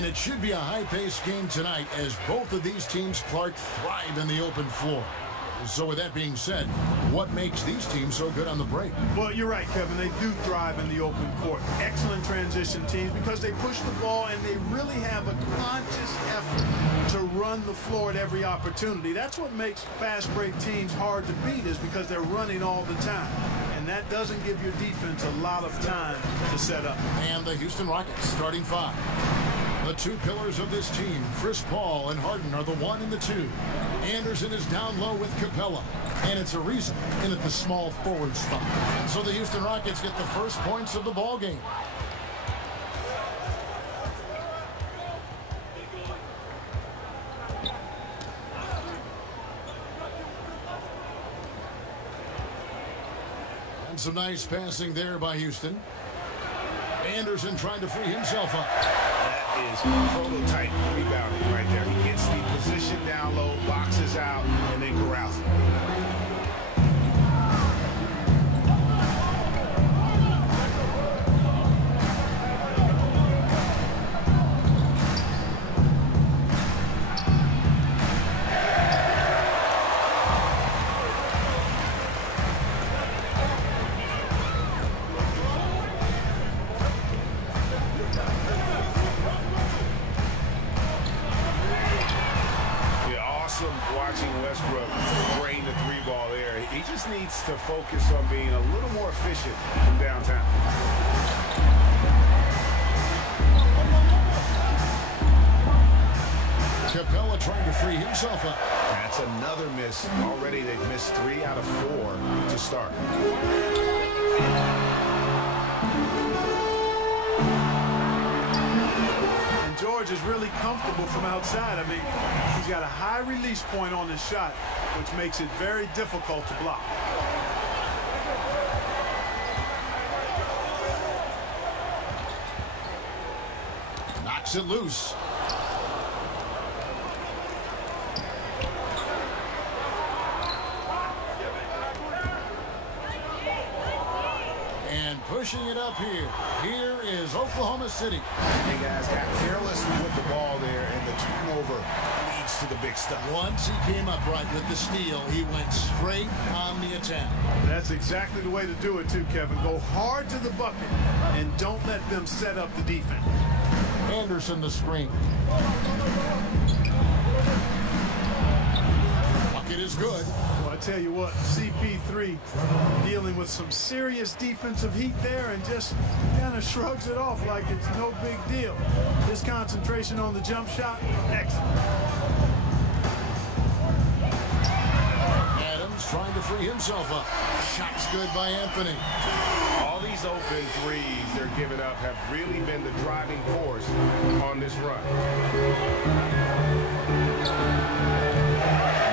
And it should be a high-paced game tonight as both of these teams, Clark, thrive in the open floor. So with that being said, what makes these teams so good on the break? Well, you're right, Kevin. They do thrive in the open court. Excellent transition teams because they push the ball and they really have a conscious effort to run the floor at every opportunity. That's what makes fast break teams hard to beat, is because they're running all the time. And that doesn't give your defense a lot of time to set up. And the Houston Rockets starting five. The two pillars of this team, Chris Paul and Harden, are the 1 and the 2. Anderson is down low with Capella, and it's a reason in at the small forward spot. So the Houston Rockets get the first points of the ball game. And some nice passing there by Houston. Anderson trying to free himself up. That is prototype rebounding right there. He gets the position down low, boxes out, and then corrals it. Needs to focus on being a little more efficient from downtown. Capella trying to free himself up. That's another miss. Already they've missed 3 out of 4 to start. And George is really comfortable from outside. I mean, he's got a high release point on his shot, which makes it very difficult to block. Knocks it loose. And pushing it up here. Here is Oklahoma City. Hey guys, got careless with the ball there, and the turnover leads to the big stuff. Once he came up right with the steal, he went straight on the attack. That's exactly the way to do it too, Kevin. Go hard to the bucket and don't let them set up the defense. Anderson the screen. Bucket is good. Well, I tell you what, CP3 dealing with some serious defensive heat there and just kind of shrugs it off like it's no big deal. His concentration on the jump shot, excellent. Adams trying to free himself up. Shot's good by Anthony. All these open threes they're giving up have really been the driving force on this run.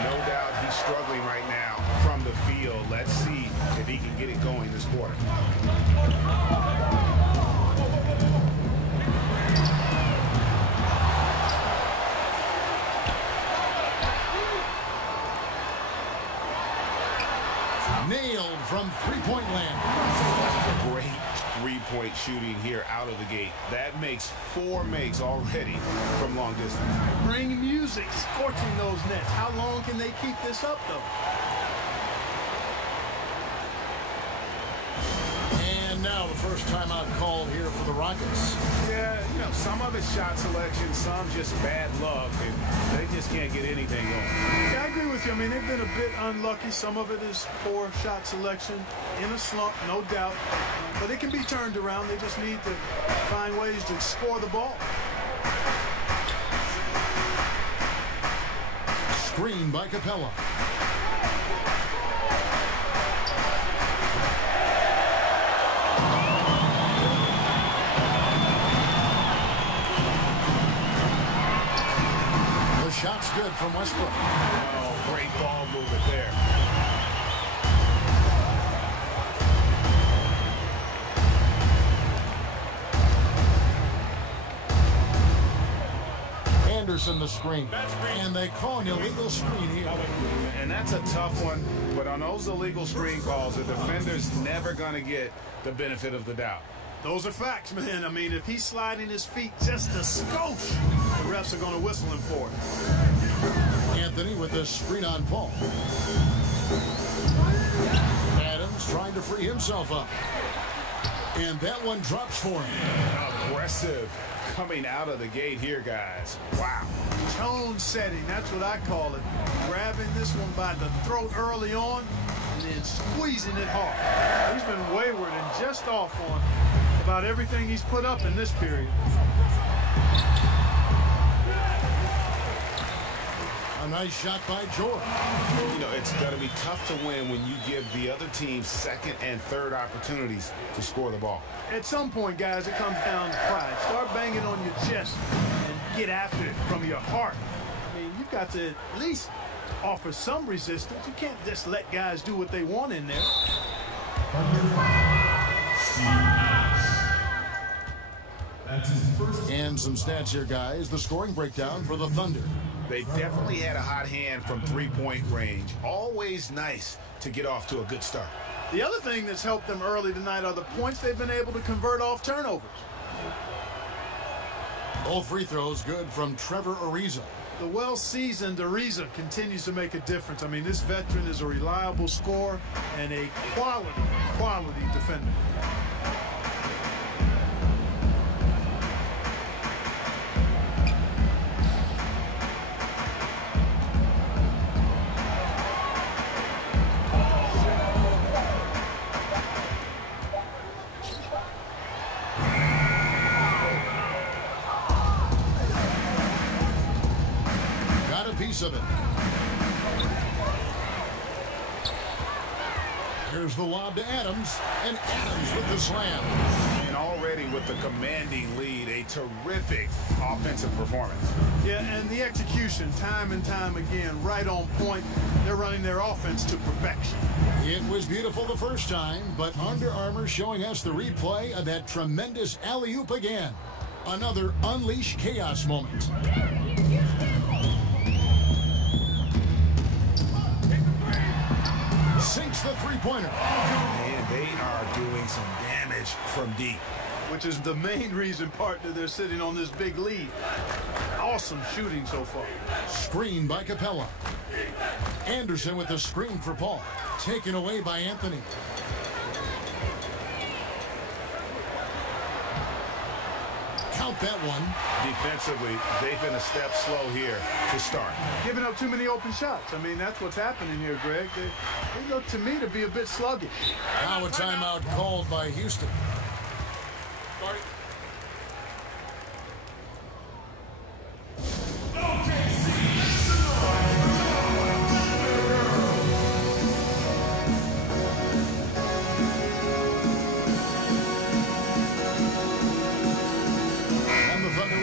No doubt he's struggling right now from the field. Let's see if he can get it going this quarter. Nailed from three-point land. Great three-point shooting here out of the gate. That makes 4 makes already from long distance. Bring music, scorching those nets. How long can they keep this up, though? And now the first timeout call here for the Rockets. Yeah, you know, some of it's shot selection, some just bad luck, and they just can't get anything going. Yeah, I agree with you. I mean, they've been a bit unlucky. Some of it is poor shot selection, in a slump, no doubt. But it can be turned around. They just need to find ways to score the ball. Screen by Capella. The shot's good from Westbrook. Oh, great ball movement there. Anderson the screen. And they call an illegal screen here. And that's a tough one, but on those illegal screen calls, the defender's never going to get the benefit of the doubt. Those are facts, man. I mean, if he's sliding his feet just a skosh, the refs are going to whistle him for it. Anthony with the screen on Paul. Adams trying to free himself up. And that one drops for him. Aggressive coming out of the gate here, guys. Wow. Tone setting, that's what I call it. Grabbing this one by the throat early on and then squeezing it hard. He's been wayward and just off on about everything he's put up in this period. A nice shot by George. You know, it's going to be tough to win when you give the other team second and third opportunities to score the ball. At some point, guys, it comes down to pride. Start banging on your chest and get after it from your heart. I mean, you've got to at least offer some resistance. You can't just let guys do what they want in there. And some stats here, guys. The scoring breakdown for the Thunder. They definitely had a hot hand from three-point range. Always nice to get off to a good start. The other thing that's helped them early tonight are the points they've been able to convert off turnovers. Both free throws good from Trevor Ariza. The well-seasoned Ariza continues to make a difference. I mean, this veteran is a reliable scorer and a quality defender. Of it. Here's the lob to Adams, and Adams with the slam. And already with the commanding lead, a terrific offensive performance. Yeah, and the execution, time and time again, right on point. They're running their offense to perfection. It was beautiful the first time, but Under Armour showing us the replay of that tremendous alley-oop again. Another unleash chaos moment. Sinks the three-pointer. And they are doing some damage from deep. Which is the main reason, partner, they're sitting on this big lead. Awesome shooting so far. Screen by Capella. Anderson with the screen for Paul. Taken away by Anthony. Count that one. Defensively, they've been a step slow here to start. Giving up too many open shots. I mean, that's what's happening here, Greg. They look to me to be a bit sluggish. Now a timeout called by Houston.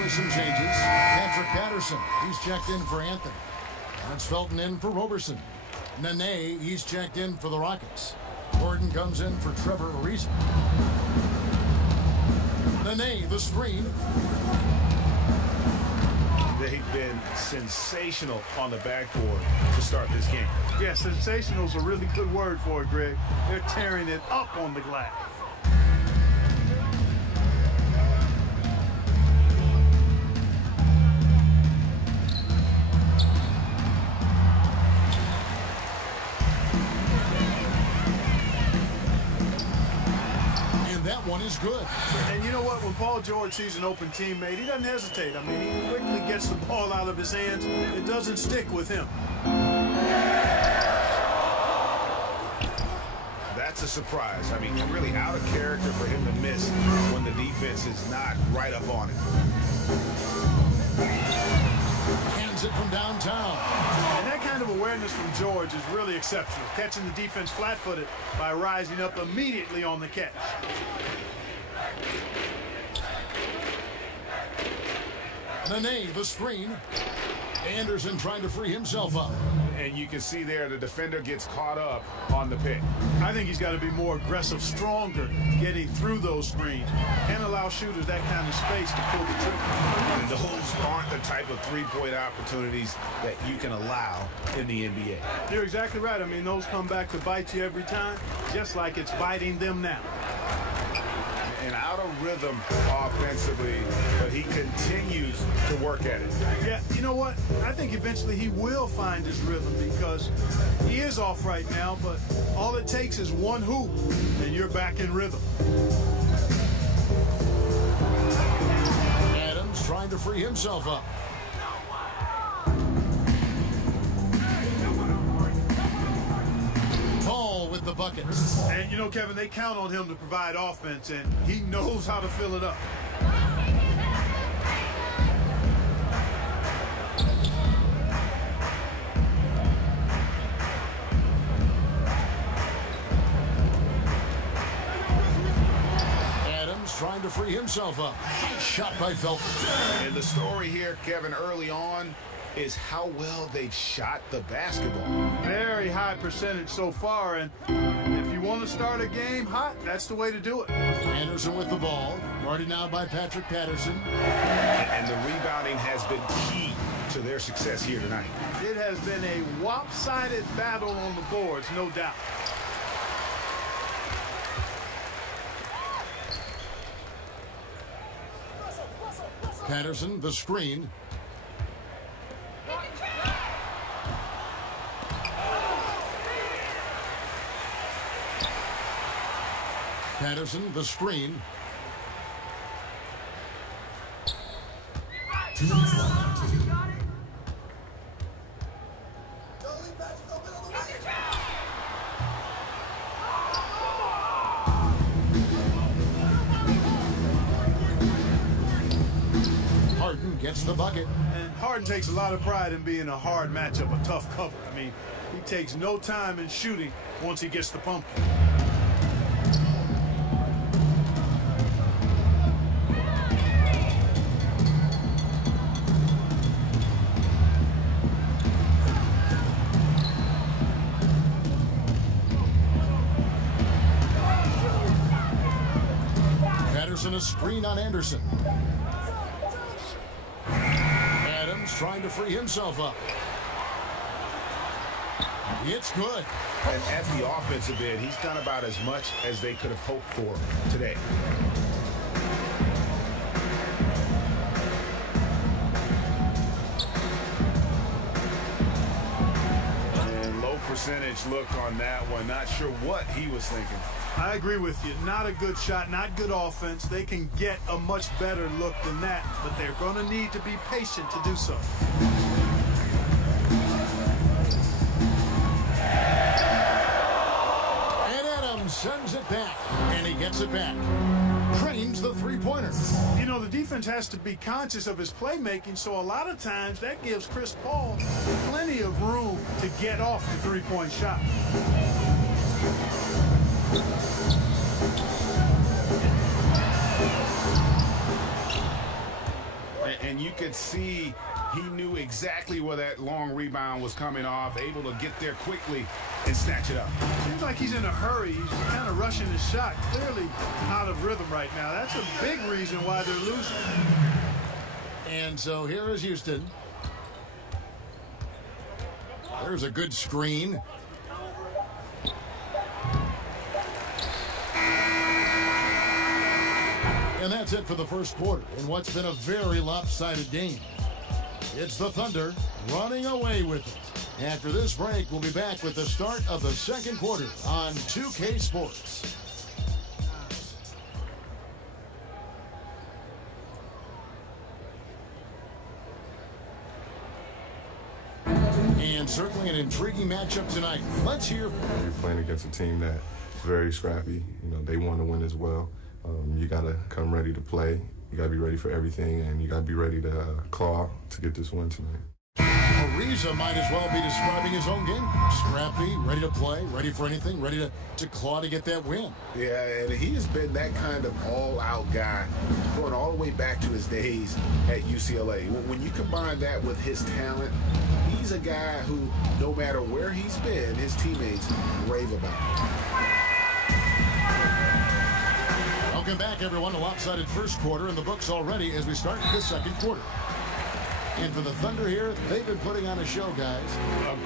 Some changes. Patrick Patterson, he's checked in for Anthony. That's Felton in for Roberson. Nene, he's checked in for the Rockets. Gordon comes in for Trevor Ariza. Nene, the screen. They've been sensational on the backboard to start this game. Yeah, sensational is a really good word for it, Greg. They're tearing it up on the glass. One is good. And you know what? When Paul George sees an open teammate, he doesn't hesitate. I mean, he quickly gets the ball out of his hands. It doesn't stick with him. That's a surprise. I mean, really out of character for him to miss when the defense is not right up on it. Hands it from downtown. And that kind of awareness from George is really exceptional. Catching the defense flat-footed by rising up immediately on the catch. Nene, the screen. Anderson trying to free himself up. And you can see there the defender gets caught up on the pick. I think he's got to be more aggressive, stronger, getting through those screens. Can't allow shooters that kind of space to pull the trigger. And those aren't the type of three-point opportunities that you can allow in the NBA. You're exactly right. I mean, those come back to bite you every time, just like it's biting them now. and out of rhythm offensively, but he continues to work at it. Yeah, you know what? I think eventually he will find his rhythm because he is off right now, but all it takes is one hoop, and you're back in rhythm. Adams trying to free himself up. Paul with the buckets. And, you know, Kevin, they count on him to provide offense, and he knows how to fill it up. Adams trying to free himself up. Shot by Felton. And the story here, Kevin, early on, is how well they've shot the basketball. Very high percentage so far, and if you want to start a game hot, that's the way to do it. Anderson with the ball, guarded now by Patrick Patterson. And the rebounding has been key to their success here tonight. It has been a lopsided battle on the boards, no doubt. Patterson, the screen. Patterson, the screen. Harden gets the bucket. And Harden takes a lot of pride in being a hard matchup, a tough cover. I mean, he takes no time in shooting once he gets the pumpkin. Patterson, a screen on Anderson. Adams trying to free himself up. It's good. And at the offensive end, he's done about as much as they could have hoped for today. And low percentage look on that one. Not sure what he was thinking. I agree with you. Not a good shot, not good offense. They can get a much better look than that, but they're going to need to be patient to do so. And Adams sends it back, and he gets it back. Trains the three-pointer. You know, the defense has to be conscious of his playmaking, so a lot of times that gives Chris Paul plenty of room to get off the three-point shot. And you could see he knew exactly where that long rebound was coming off, able to get there quickly and snatch it up. Seems like he's in a hurry. He's kind of rushing his shot. Clearly out of rhythm right now. That's a big reason why they're losing. And so here is Houston. There's a good screen. And that's it for the first quarter in what's been a very lopsided game. It's the Thunder running away with it. After this break, we'll be back with the start of the second quarter on 2K Sports. And certainly an intriguing matchup tonight. Let's hear. You're playing against a team that's very scrappy. You know, they want to win as well. You got to come ready to play. You got to be ready for everything, and you got to be ready to claw to get this win tonight. Ariza might as well be describing his own game. Scrappy, ready to play, ready for anything, ready to claw to get that win. Yeah, and he has been that kind of all-out guy going all the way back to his days at UCLA. When you combine that with his talent, he's a guy who, no matter where he's been, his teammates rave about him. Welcome back, everyone. A lopsided first quarter in the books already as we start the second quarter. And for the Thunder here, they've been putting on a show, guys.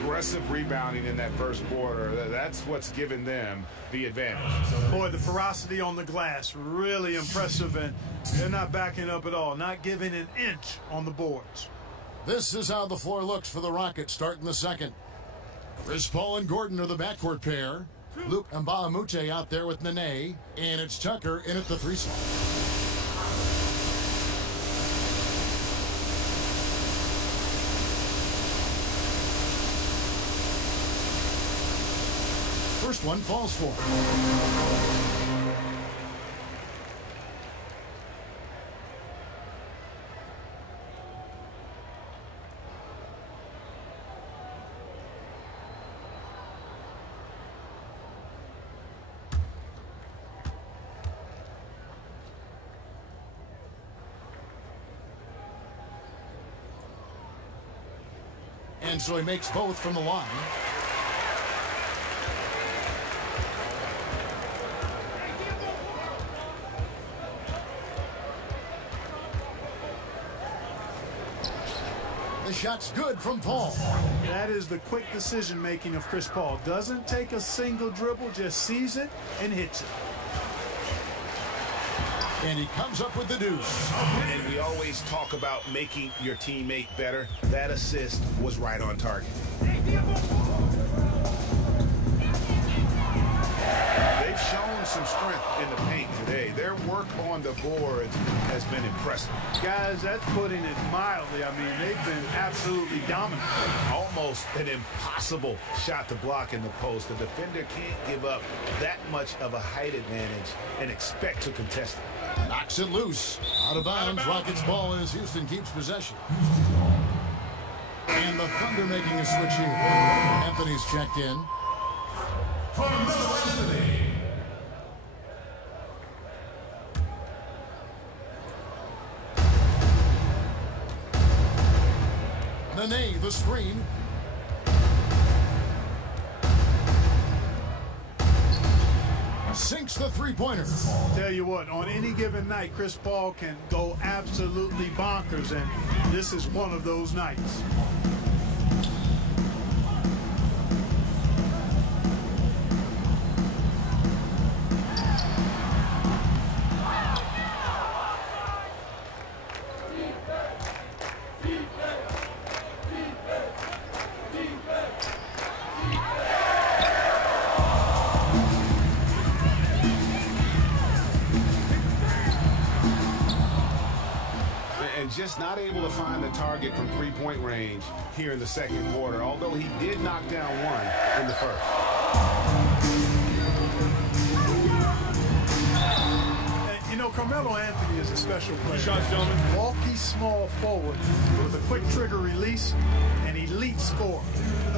Aggressive rebounding in that first quarter. That's what's given them the advantage. Boy, the ferocity on the glass, really impressive, and they're not backing up at all, not giving an inch on the boards. This is how the floor looks for the Rockets starting the second. Chris Paul and Gordon are the backcourt pair. Luke Mbamute out there with Nene, and it's Tucker in at the 3 slot. First one falls for. And so he makes both from the line. The shot's good from Paul. That is the quick decision-making of Chris Paul. Doesn't take a single dribble, just sees it and hits it. And he comes up with the deuce. And we always talk about making your teammate better. That assist was right on target. They've shown some strength in the paint today. Their work on the boards has been impressive. Guys, that's putting it mildly. I mean, they've been absolutely dominant. Almost an impossible shot to block in the post. The defender can't give up that much of a height advantage and expect to contest it. Knocks it loose. Out of bounds. Rockets ball as Houston keeps possession. And the Thunder making a switch here. Anthony's checked in. Anthony. Nene, the screen. Sinks the three-pointer. Tell you what, on any given night, Chris Paul can go absolutely bonkers, and this is one of those nights. Just not able to find the target from three-point range here in the second quarter, although he did knock down one in the first. And, you know, Carmelo Anthony is a special player. Shots, gentlemen. Bulky, small forward with a quick trigger release, an elite scorer.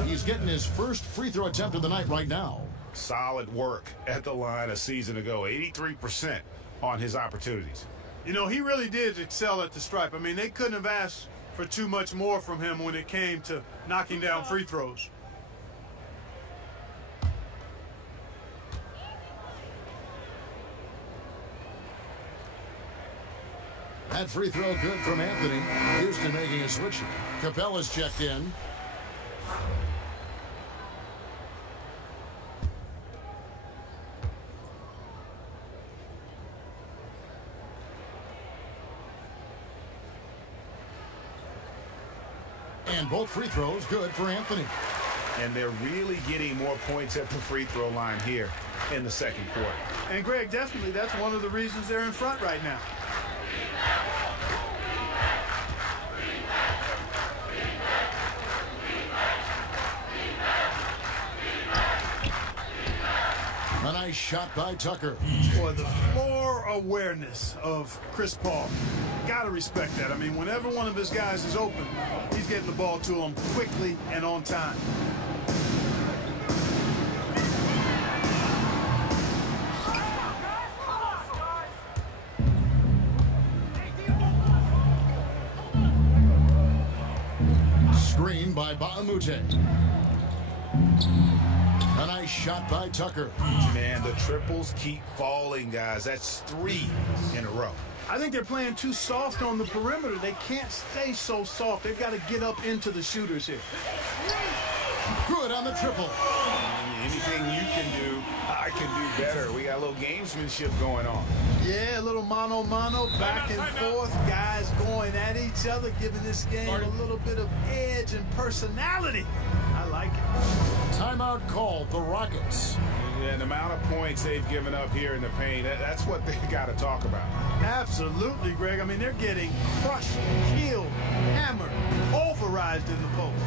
He's getting his first free throw attempt of the night right now. Solid work at the line a season ago, 83% on his opportunities. You know, he really did excel at the stripe. I mean, they couldn't have asked for too much more from him when it came to knocking down free throws. That free throw good from Anthony. Houston making a switch. Capella's checked in. And both free throws good for Anthony. And they're really getting more points at the free throw line here in the second quarter. And, Greg, definitely that's one of the reasons they're in front right now. A nice shot by Tucker. Boy, the floor awareness of Chris Paul. Got to respect that. I mean, whenever one of his guys is open, he's getting the ball to him quickly and on time. Screen by Mbamute. A nice shot by Tucker. Man, the triples keep falling, guys. That's 3 in a row. I think they're playing too soft on the perimeter. They can't stay so soft. They've got to get up into the shooters here. Good on the triple. Anything you can do, I can do better. We got a little gamesmanship going on. Yeah, a little mano-mano, back and forth. Guys going at each other, giving this game a little bit of edge and personality. I like it. Timeout called, the Rockets. And the amount of points they've given up here in the paint, that's what they got to talk about. Absolutely, Greg. I mean, they're getting crushed, killed, hammered, pulverized in the post.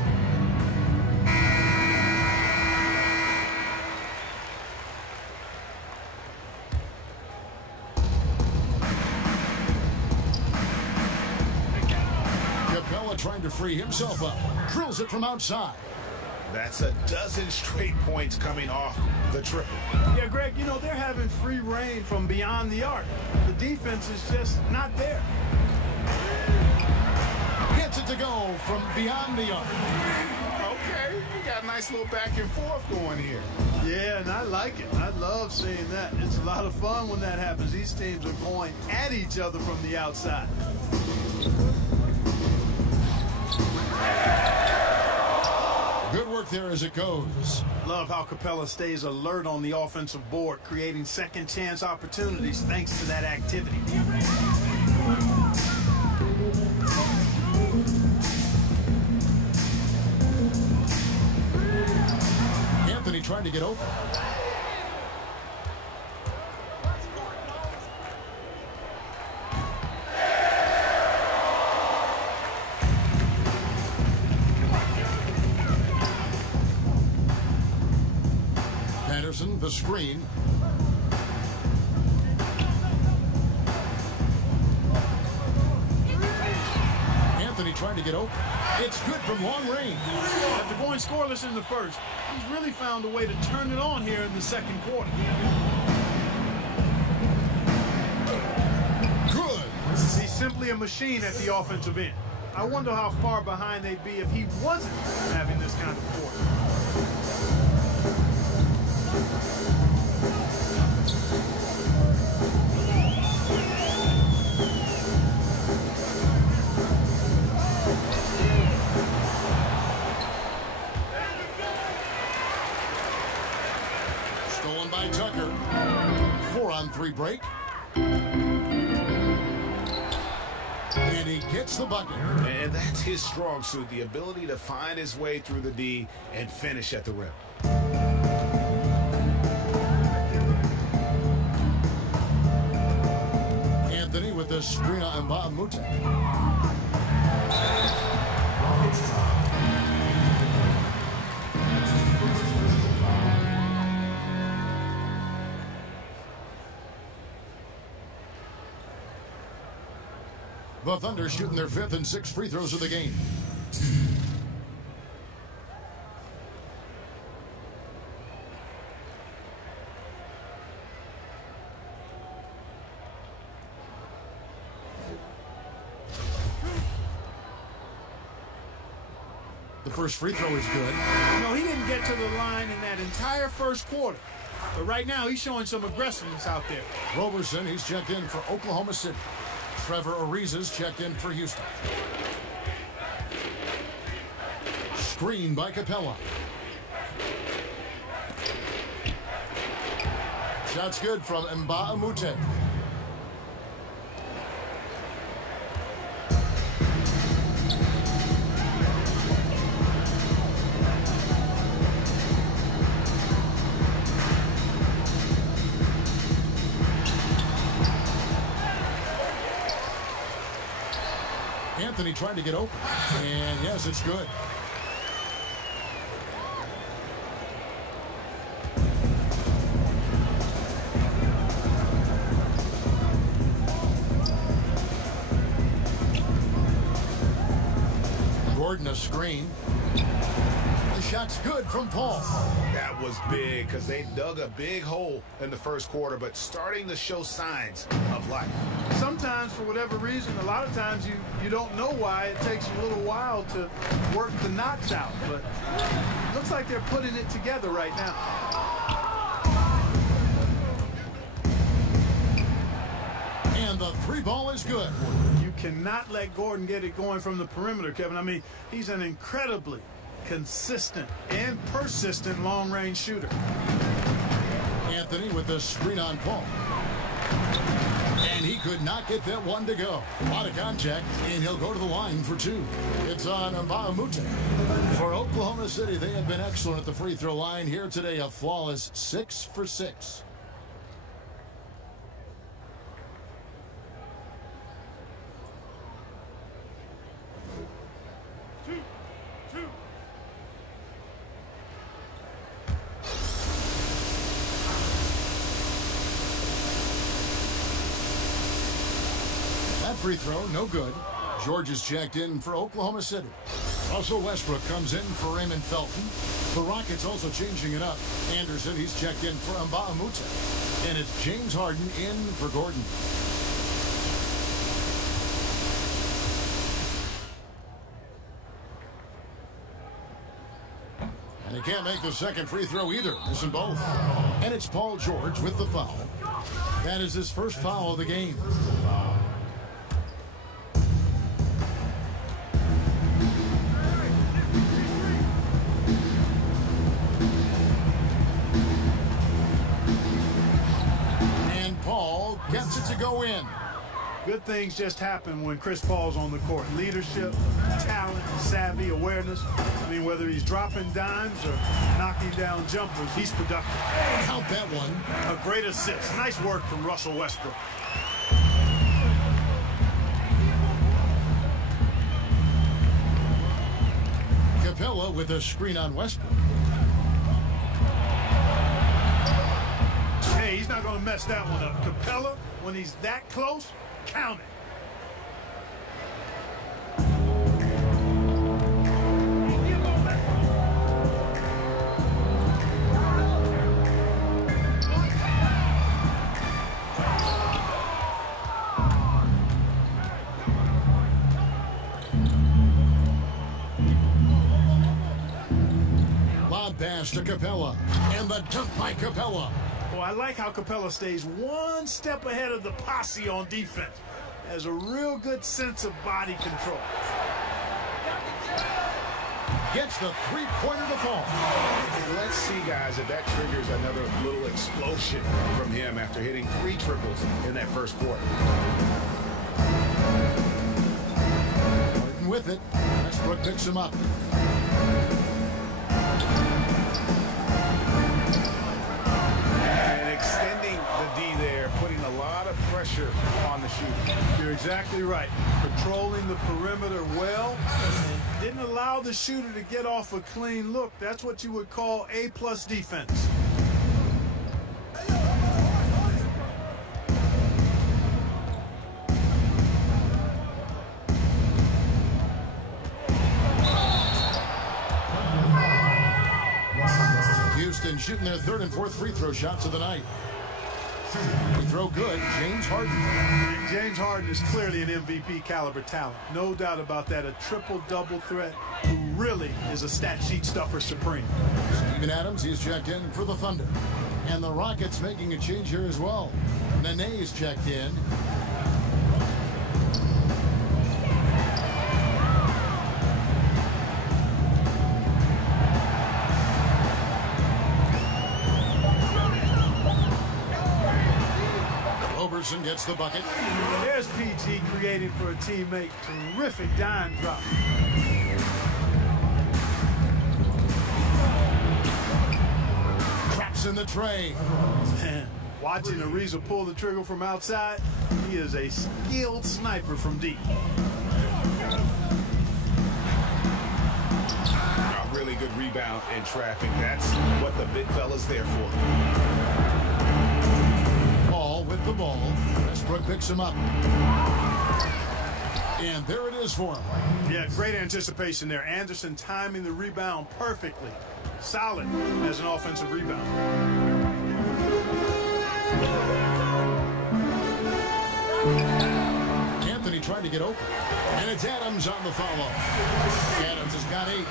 Capella trying to free himself up. Drills it from outside. That's a dozen straight points coming off the triple. Yeah, Greg, you know, they're having free reign from beyond the arc. The defense is just not there. Gets it to go from beyond the arc. Okay, we got a nice little back and forth going here. Yeah, and I like it. I love seeing that. It's a lot of fun when that happens. These teams are going at each other from the outside. Good work there as it goes. Love how Capella stays alert on the offensive board, creating second chance opportunities thanks to that activity. Anthony trying to get open. The screen. Anthony trying to get open. It's good from long range. After going scoreless in the first, he's really found a way to turn it on here in the second quarter. Good. He's simply a machine at the offensive end. I wonder how far behind they'd be if he wasn't having this kind of quarter. Stolen by Tucker. 4-on-3 break. And he gets the bucket. And that's his strong suit, the ability to find his way through the D and finish at the rim. Anthony with the screen on Mbamute. The Thunder shooting their 5th and 6th free throws of the game. The first free throw is good. No, he didn't get to the line in that entire first quarter. But right now, he's showing some aggressiveness out there. Roberson, he's checked in for Oklahoma City. Trevor Ariza's checked in for Houston. Screen by Capella. Shot's good from Mbamute. Anthony trying to get open. And yes, it's good. Gordon a screen. The shot's good from Paul. That was big because they dug a big hole in the first quarter, but starting to show signs of life. Sometimes, for whatever reason, a lot of times you don't know why. It takes a little while to work the knots out, but it looks like they're putting it together right now. And the three ball is good. You cannot let Gordon get it going from the perimeter, Kevin. I mean, he's an incredibly consistent and persistent long-range shooter. Anthony with the screen on Paul. And he could not get that one to go. A lot of contact, and he'll go to the line for two. It's on Mbamute. For Oklahoma City, they have been excellent at the free throw line here today. A flawless 6 for 6. Free throw, no good. George is checked in for Oklahoma City. Russell Westbrook comes in for Raymond Felton. The Rockets also changing it up. Anderson, he's checked in for Mbamute. And it's James Harden in for Gordon. And he can't make the second free throw either, missing both. And it's Paul George with the foul. That is his first foul of the game. Gets it to go in. Good things just happen when Chris Paul's on the court. Leadership, talent, savvy, awareness. I mean, whether he's dropping dimes or knocking down jumpers, he's productive. Count that one. A great assist. Nice work from Russell Westbrook. Capella with a screen on Westbrook. Hey, he's not going to mess that one up. Capella, when he's that close, count it. Lob pass to Capella. And the dunk by Capella. Well, I like how Capella stays one step ahead of the posse on defense. Has a real good sense of body control. Gets the three-pointer to fall. And let's see, guys, if that triggers another little explosion from him after hitting 3 triples in that first quarter. Martin with it. Westbrook picks him up. Extending the D there, putting a lot of pressure on the shooter. You're exactly right. Controlling the perimeter well and didn't allow the shooter to get off a clean look. That's what you would call A+ defense. Houston shooting their third and fourth free throw shots of the night. Free throw good, James Harden. James Harden is clearly an MVP caliber talent. No doubt about that. A triple-double threat who really is a stat sheet stuffer supreme. Steven Adams, he's checked in for the Thunder. And the Rockets making a change here as well. Nene is checked in. Roberson gets the bucket. There's PG created for a teammate. Terrific dime drop. Traps in the tray. Man, watching Ariza pull the trigger from outside, he is a skilled sniper from deep. A really good rebound in traffic. That's what the big fella's there for. With the ball. Westbrook picks him up. And there it is for him. Yeah, great anticipation there. Anderson timing the rebound perfectly. Solid as an offensive rebound. Anthony trying to get open. And it's Adams on the follow. Adams has got 8.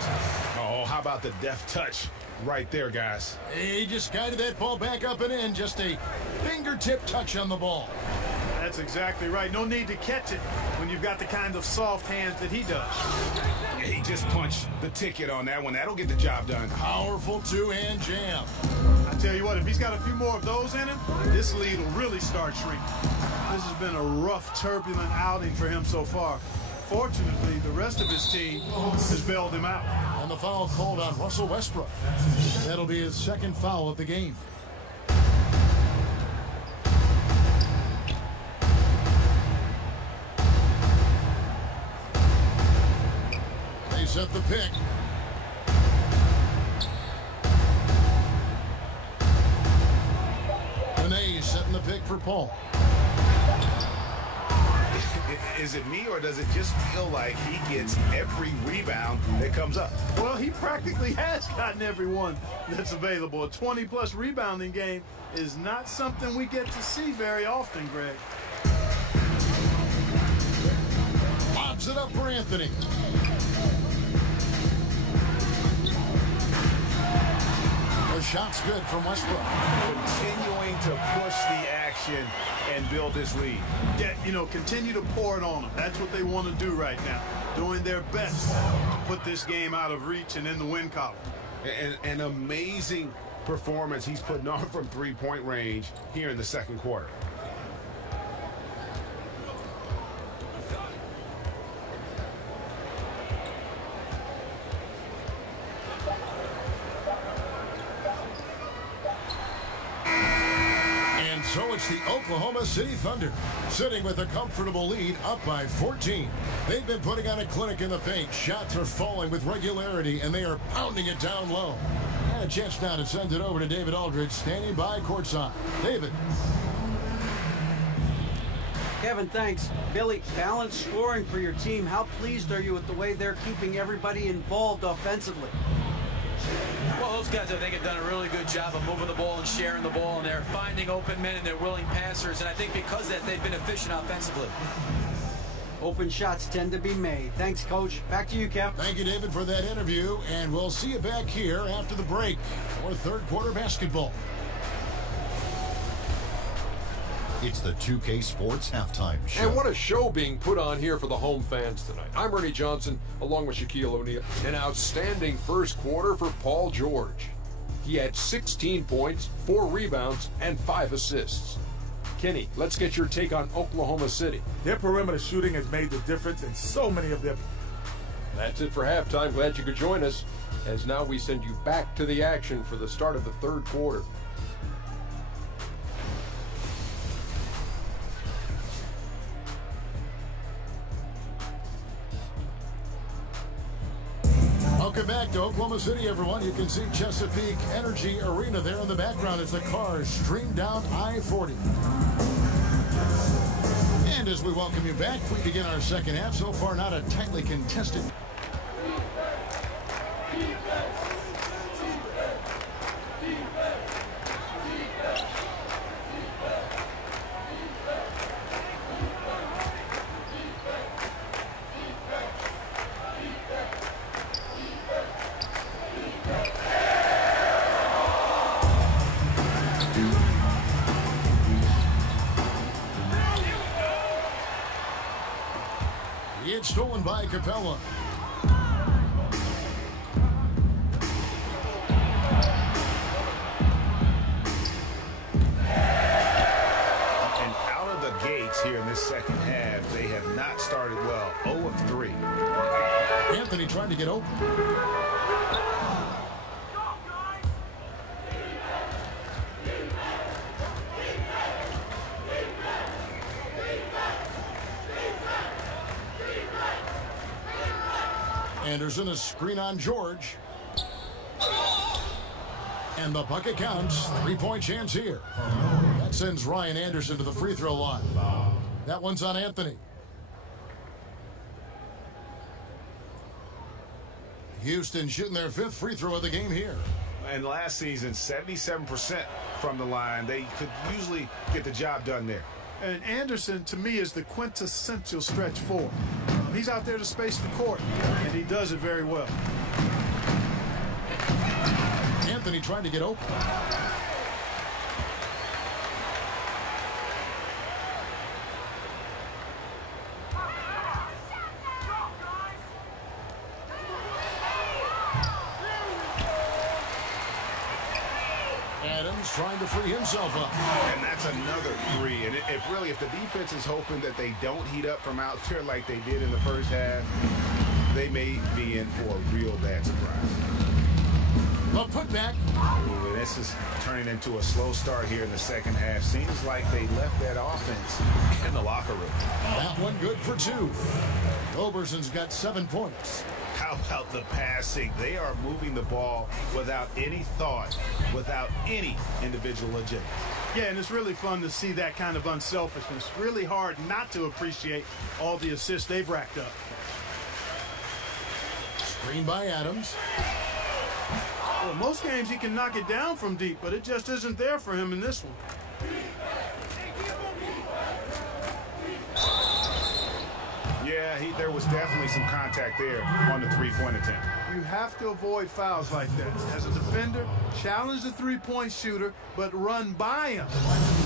Oh, how about the deft touch right there, guys? He just guided that ball back up and in. Just a fingertip touch on the ball. That's exactly right. No need to catch it when you've got the kind of soft hands that he does. Yeah, he just punched the ticket on that one. That'll get the job done. Powerful two-hand jam. I tell you what, if he's got a few more of those in him, this lead will really start shrinking. This has been a rough, turbulent outing for him so far. Fortunately, the rest of his team has bailed him out. And the foul called on Russell Westbrook. That'll be his second foul of the game. They set the pick. Benet setting the pick for Paul. Is it me, or does it just feel like he gets every rebound that comes up? Well, he practically has gotten every one that's available. A 20-plus rebounding game is not something we get to see very often, Greg. Lobs it up for Anthony. The shot's good from Westbrook. Continuing to push the action and build this lead. Yeah, you know, continue to pour it on them. That's what they want to do right now. Doing their best to put this game out of reach and in the win column. An amazing performance he's putting on from three-point range here in the second quarter. So it's the Oklahoma City Thunder, sitting with a comfortable lead, up by 14. They've been putting on a clinic in the paint. Shots are falling with regularity, and they are pounding it down low. And a chance now to send it over to David Aldridge, standing by courtside. David. Kevin, thanks. Billy, balanced scoring for your team. How pleased are you with the way they're keeping everybody involved offensively? Well, those guys, I think, have done a really good job of moving the ball and sharing the ball, and they're finding open men and they're willing passers, and I think because of that, they've been efficient offensively. Open shots tend to be made. Thanks, Coach. Back to you, Kev. Thank you, David, for that interview, and we'll see you back here after the break for third quarter basketball. It's the 2K Sports Halftime Show. And what a show being put on here for the home fans tonight. I'm Ernie Johnson, along with Shaquille O'Neal. An outstanding first quarter for Paul George. He had 16 points, 4 rebounds, and 5 assists. Kenny, let's get your take on Oklahoma City. Their perimeter shooting has made the difference in so many of their... That's it for halftime. Glad you could join us, as now we send you back to the action for the start of the third quarter. Welcome back to Oklahoma City, everyone. You can see Chesapeake Energy Arena there in the background as the cars stream down I-40. And as we welcome you back, we begin our second half. So far, not a tightly contested. It's stolen by Capella. And out of the gates here in this second half, they have not started well. 0 of 3. Anthony trying to get open. Anderson, a screen on George. And the bucket counts. 3-point chance here. That sends Ryan Anderson to the free throw line. That one's on Anthony. Houston shooting their 5th free throw of the game here. And last season, 77% from the line. They could usually get the job done there. And Anderson, to me, is the quintessential stretch forward. He's out there to space the court, and he does it very well. Anthony trying to get open. trying to free himself up. And that's another three. And if the defense is hoping that they don't heat up from out there like they did in the first half, they may be in for a real bad surprise. The putback. Ooh, this is turning into a slow start here in the second half. Seems like they left that offense in the locker room. That one good for 2. Oberson's got 7 points. How about the passing? They are moving the ball without any thought, without any individual agenda. Yeah, and it's really fun to see that kind of unselfishness. Really hard not to appreciate all the assists they've racked up. Screen by Adams. Well, most games he can knock it down from deep, but it just isn't there for him in this one. Yeah, there was definitely some contact there on the three-point attempt. You have to avoid fouls like that. As a defender, challenge the three-point shooter, but run by him,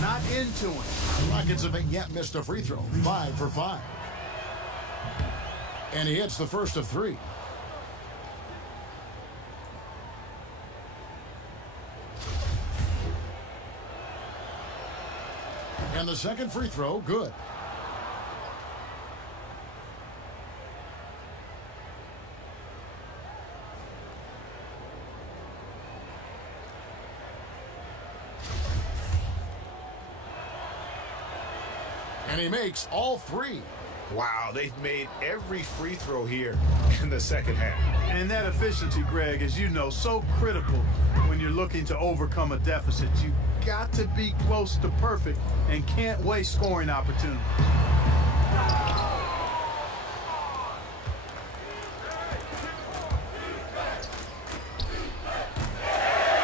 not into him. The Rockets haven't yet missed a free throw. 5 for 5. And he hits the first of 3. And the second free throw, good. And he makes all 3. Wow, they've made every free throw here in the second half. And that efficiency, Greg, as you know, so critical when you're looking to overcome a deficit. You got to be close to perfect and can't waste scoring opportunities.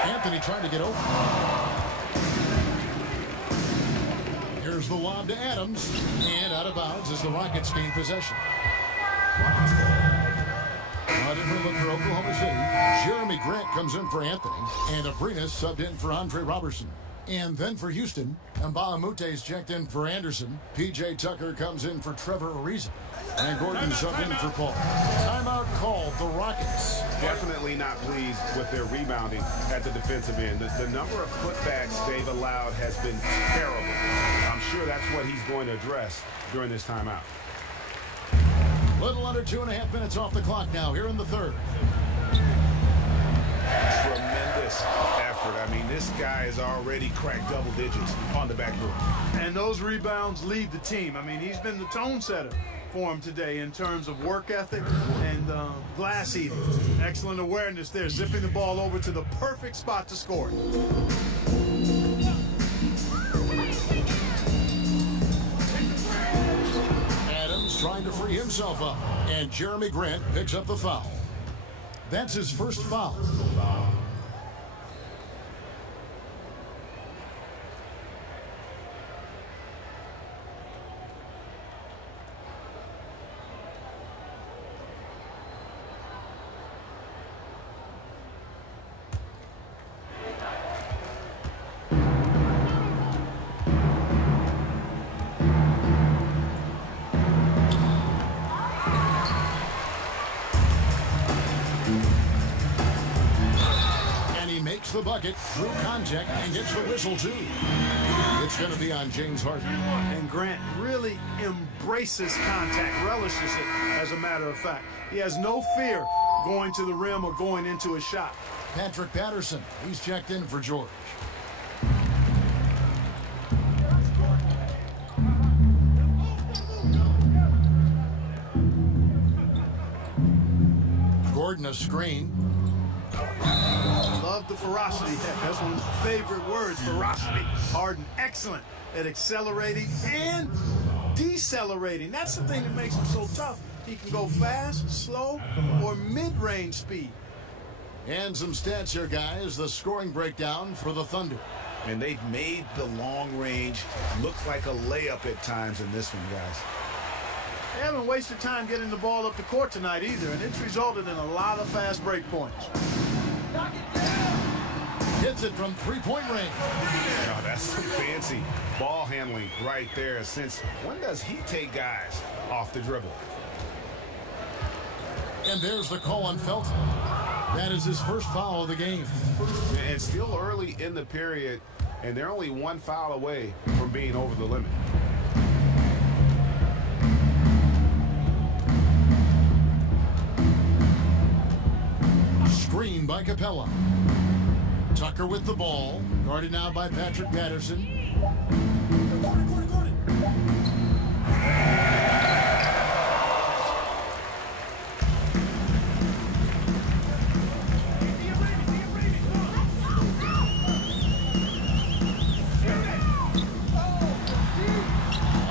Anthony trying to get open. Here's the lob to Adams, and out of bounds as the Rockets gain possession. A different look for Oklahoma City. Jeremy Grant comes in for Anthony, and Abrinas subbed in for Andre Robertson. And then for Houston, Mbahumute's checked in for Anderson. P.J. Tucker comes in for Trevor Ariza. And Gordon subbed in for Paul. Timeout called the Rockets. Definitely not pleased with their rebounding at the defensive end. The number of putbacks they've allowed has been terrible. I'm sure that's what he's going to address during this timeout. Little under 2.5 minutes off the clock now here in the third. Tremendous effort. I mean, this guy has already cracked double digits on the backboard. And those rebounds lead the team. I mean, he's been the tone setter for him today in terms of work ethic and glass eating. Excellent awareness there, zipping the ball over to the perfect spot to score. Adams trying to free himself up, and Jeremy Grant picks up the foul. That's his first foul. The bucket through contact and gets the whistle too. It's going to be on James Harden. And Grant really embraces contact, relishes it, as a matter of fact. He has no fear going to the rim or going into a shot. Patrick Patterson, he's checked in for George. Gordon a screen. Love the ferocity. That's one of my favorite words, ferocity. Harden, excellent at accelerating and decelerating. That's the thing that makes him so tough. He can go fast, slow, or mid-range speed. And some stats here, guys. The scoring breakdown for the Thunder. And they've made the long range look like a layup at times in this one, guys. They haven't wasted time getting the ball up the court tonight either, and it's resulted in a lot of fast break points. Hits it from three-point range. Oh, that's some fancy ball handling right there. Since when does he take guys off the dribble? And there's the call on Felton. That is his first foul of the game. And still early in the period, and they're only one foul away from being over the limit. Screen by Capella. Tucker with the ball. Guarded now by Patrick Patterson.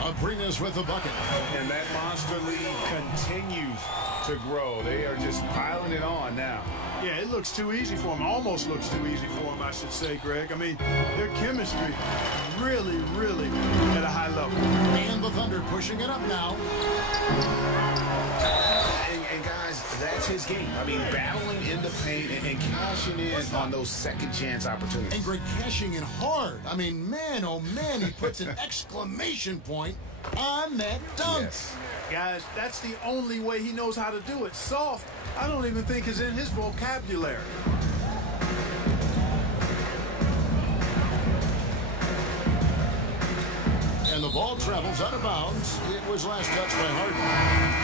Abrinas with the bucket. And that monster lead continues to grow. They are just piling it on now. Yeah, it looks too easy for him. Almost looks too easy for him, I should say, Greg. I mean, their chemistry really, really at a high level. And the Thunder pushing it up now. And guys, that's his game. I mean, battling in the paint and cashing in on those second chance opportunities. And Greg cashing in hard. I mean, man, oh man, he puts an exclamation point on that dunk. Yes. Guys, that's the only way he knows how to do it. Soft, I don't even think is in his vocabulary. And the ball travels out of bounds. It was last touched by Harden.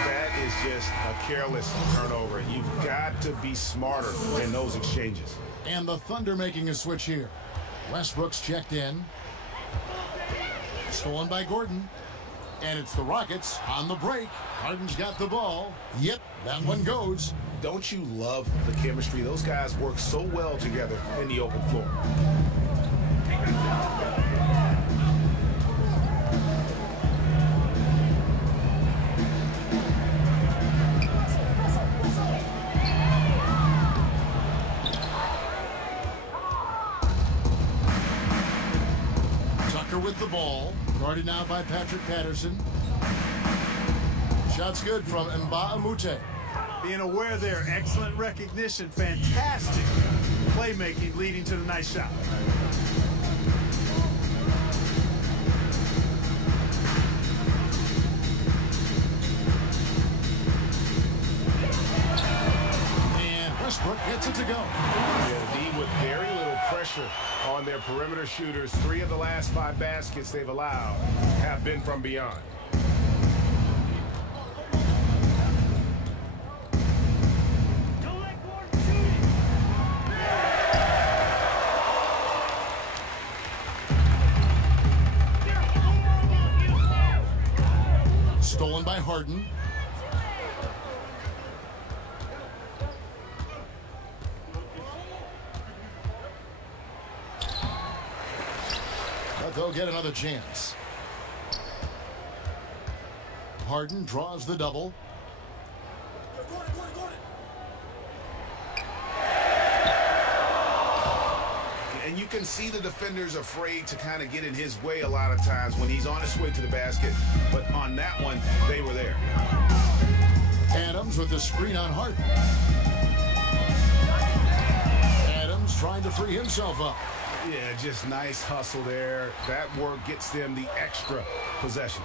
That is just a careless turnover. You've got to be smarter in those exchanges. And the Thunder making a switch here. Westbrook's checked in. Stolen by Gordon. And it's the Rockets on the break. Harden's got the ball. Yep, that one goes. Don't you love the chemistry? Those guys work so well together in the open floor. Tucker with the ball. Guarded now by Patrick Patterson. Shot's good from Mbamute. Being aware there, excellent recognition, fantastic playmaking leading to the nice shot. And Westbrook gets it to go. Yeah, D with very little pressure on their perimeter shooters. 3 of the last 5 baskets they've allowed have been from beyond. Stolen by Harden. But they'll get another chance. Harden draws the double. And you can see the defenders afraid to kind of get in his way a lot of times when he's on his way to the basket. But on that one, they were there. Adams with the screen on Harden. Adams trying to free himself up. Yeah, just nice hustle there. That work gets them the extra possession.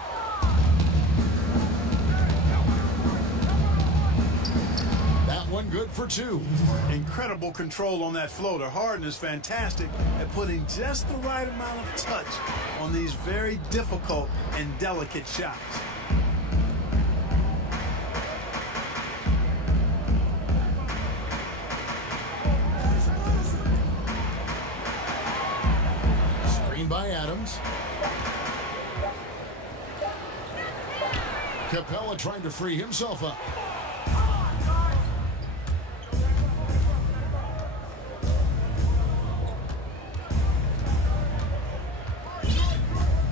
That one good for 2. Incredible control on that floater. Harden is fantastic at putting just the right amount of touch on these very difficult and delicate shots. Screen by Adams. Capella trying to free himself up.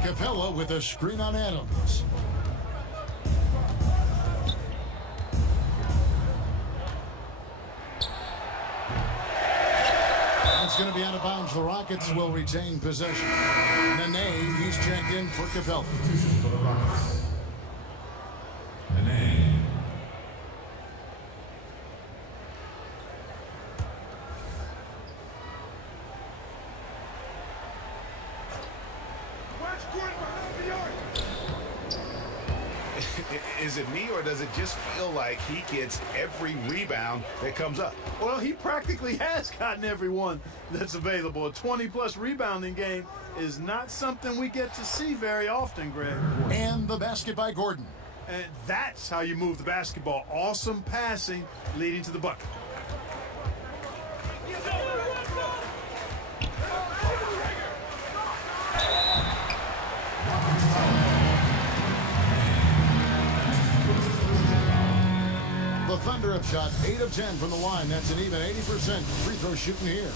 Capella with a screen on Adams. It's going to be out of bounds. The Rockets will retain possession. Nene, he's checked in for Capella. For the Rockets. Nene. Is it me, or does it just feel like he gets every rebound that comes up? Well, he practically has gotten every one that's available. A 20-plus rebounding game is not something we get to see very often, Greg. And the basket by Gordon. And that's how you move the basketball. Awesome passing leading to the bucket. The Thunder have shot 8 of 10 from the line. That's an even 80% free throw shooting here.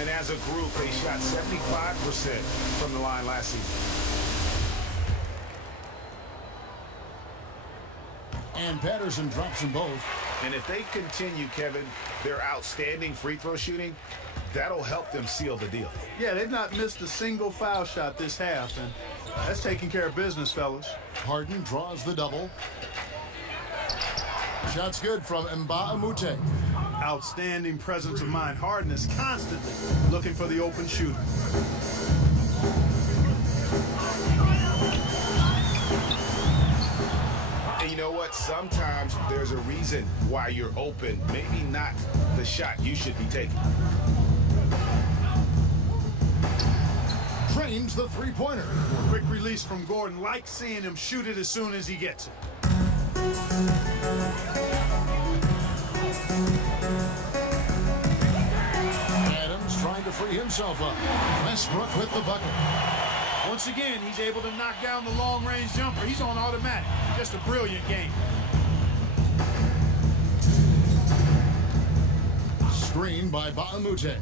And as a group, they shot 75% from the line last season. And Patterson drops them both. And if they continue, Kevin, their outstanding free throw shooting, that'll help them seal the deal. Yeah, they've not missed a single foul shot this half, and that's taking care of business, fellas. Harden draws the double. Shot's good from Mbamute. Outstanding presence of mind. Harden is constantly looking for the open shooter. And you know what? Sometimes there's a reason why you're open. Maybe not the shot you should be taking. Trains the three-pointer. Quick release from Gordon. Like seeing him shoot it as soon as he gets it. Adams trying to free himself up. Westbrook with the bucket. Once again, he's able to knock down the long-range jumper. He's on automatic. Just a brilliant game. Screen by Mbamute.